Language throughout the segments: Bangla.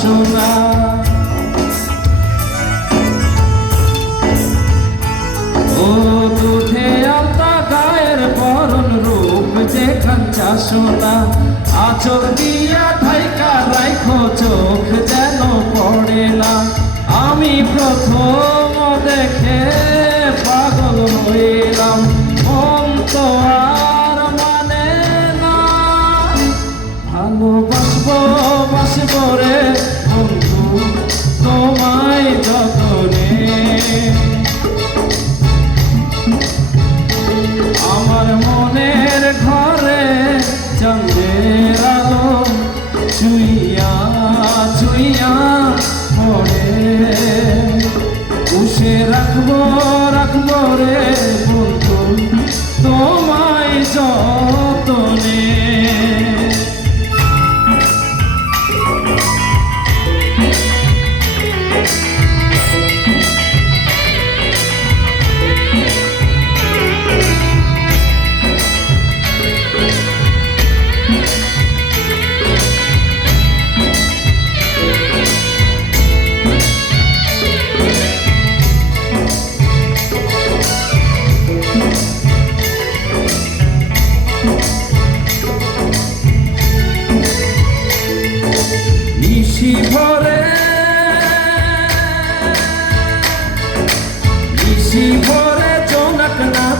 বাসনা গায়ের রূপ আচর দিয়া ধাইকা রাইখো চোখ যেন পড়ে না। আমি প্রথম দেখে পাগল হইলাম। মন তো আর মানে না। ভালোবাসবো বাসবো রে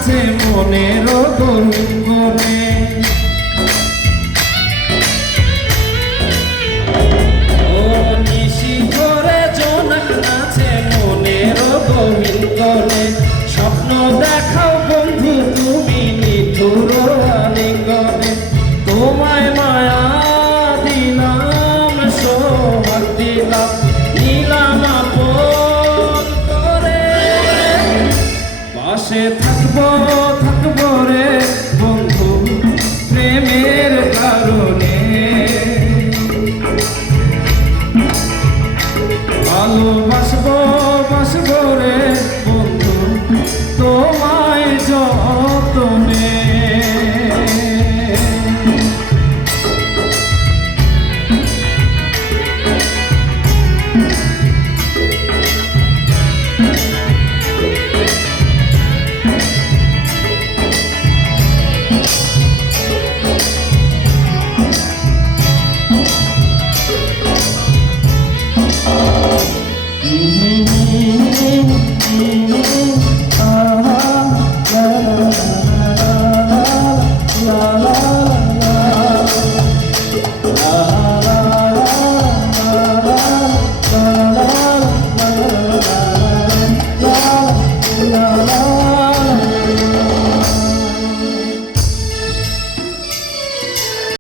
নাচে মনের গনে ও নিশি ভরে জোনাক নাচে মনের স্বপ্ন দেখাও বন্ধু, তুমি নিঠুর আলিঙ্গনে। মায়া দিলাম, সোহাগ দিলাম, নিলাম করে। পাশে থাকব থাকব রে বন্ধু প্রেমের কারণে। ভালোবাসা